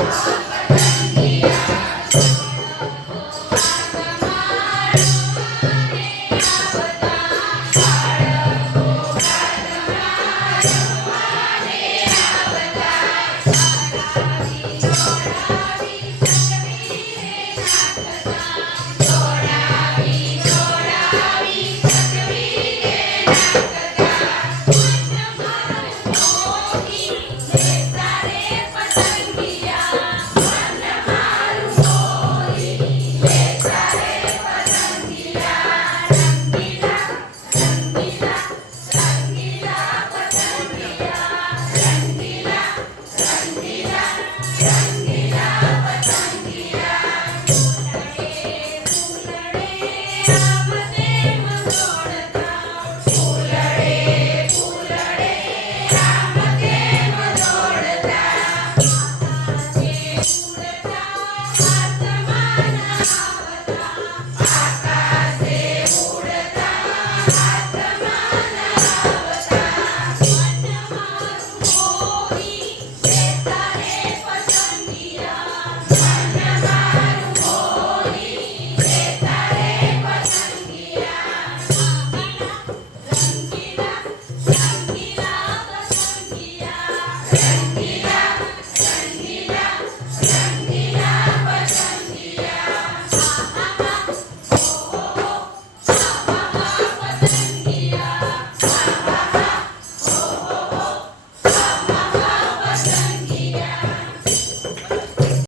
Thank you.